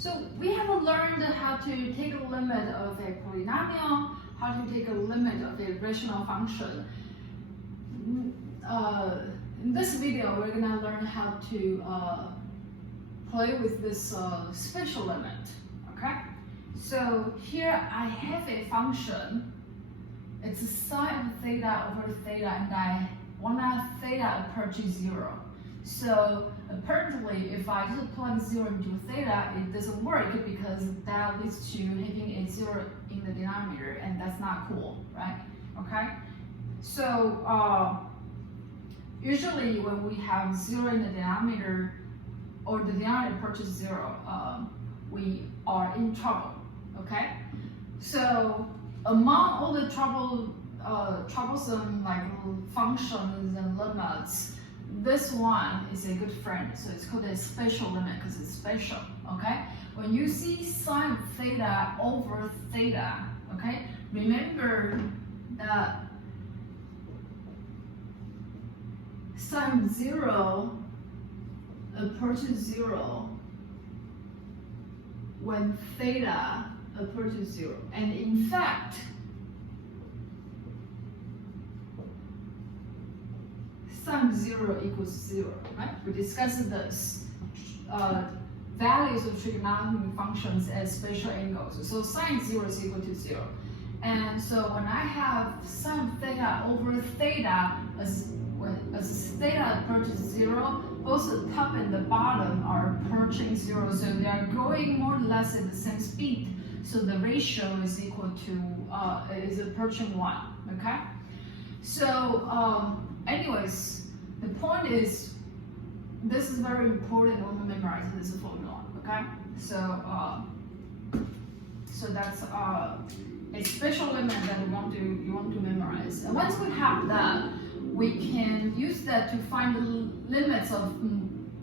So we have learned how to take a limit of a polynomial, how to take a limit of a rational function. In this video, we're going to learn how to play with this special limit. Okay? So here I have a function. It's a sine of theta over theta, and I want theta approaches 0. So apparently, if I just plug 0 into theta, it doesn't work because that leads to having a 0 in the denominator, and that's not cool, right? Okay? So usually when we have 0 in the denominator, or the denominator approaches 0, we are in trouble, okay? So among all the troublesome like functions and limits, this one is a good friend, so it's called a special limit because it's special, okay? When you see sine theta over theta, okay, remember that sine 0 approaches 0 when theta approaches 0. And in fact, sine 0 equals 0, right? We discussed this values of trigonometric functions as special angles. So sine 0 is equal to 0. And so when I have sine theta over theta, as theta approaches 0, both the top and the bottom are approaching 0, so they are going more or less at the same speed. So the ratio is equal to, is approaching 1, okay? So anyways, the point is, this is very important when we memorize this formula, okay? So so that's a special limit that you want to memorize. And once we have that, we can use that to find the limits of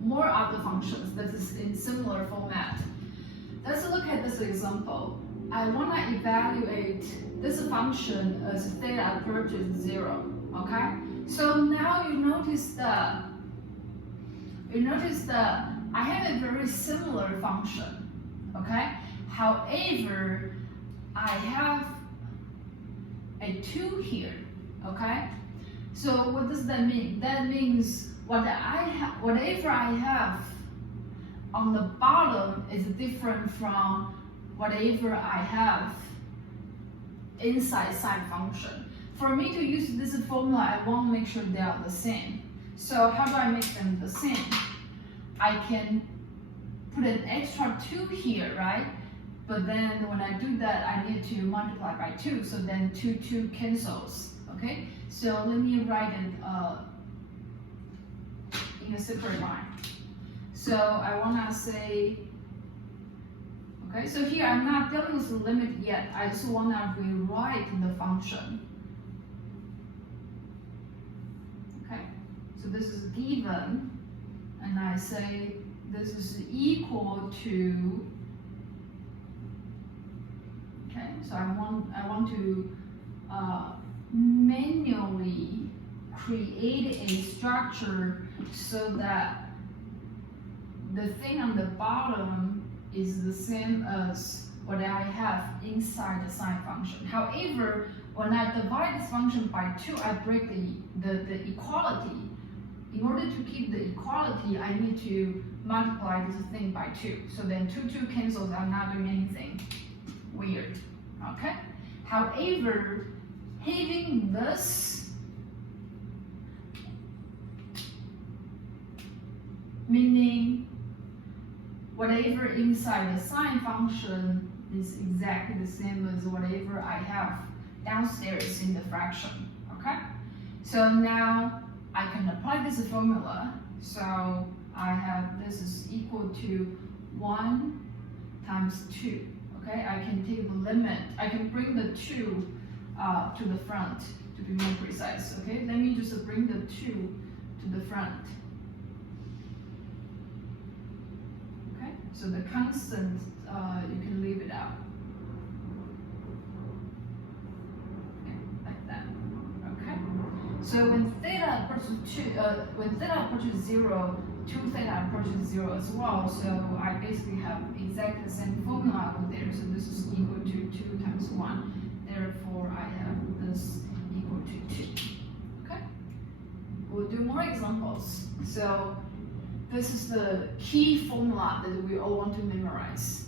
more other functions that is in similar format. Let's look at this example. I want to evaluate this function as theta approaches 0, okay? So now you notice that I have a very similar function, okay? However, I have a 2 here, okay? So what does that mean? That means whatever I have on the bottom is different from whatever I have inside sine function. For me to use this formula, I want to make sure they are the same. So how do I make them the same? I can put an extra 2 here, right? But then when I do that, I need to multiply by 2, so then 2 cancels, okay? So let me write it in a separate line. So I want to say, okay, so here I'm not dealing with the limit yet. I just want to rewrite the function. Okay, so this is given, and I say this is equal to, okay, so I want to manually create a structure so that the thing on the bottom is the same as what I have inside the sine function. However, when I divide this function by 2, I break the equality. In order to keep the equality, I need to multiply this thing by 2. So then 2 cancels, I'm not doing anything weird, okay? However, having this, meaning whatever inside the sine function is exactly the same as whatever I have downstairs in the fraction, okay? So now I can apply this formula. So I have this is equal to 1 times 2, okay? I can take the limit, I can bring the 2 to the front to be more precise, okay? Let me just bring the 2 to the front. Okay, so the constant, you can leave it out. Okay, like that, okay? So when theta approaches 0, 2 theta approaches 0 as well. So I basically have exactly the same formula over there. So this is equal to 2 times 1. Therefore, I have this equal to 2. Okay? We'll do more examples. So this is the key formula that we all want to memorize.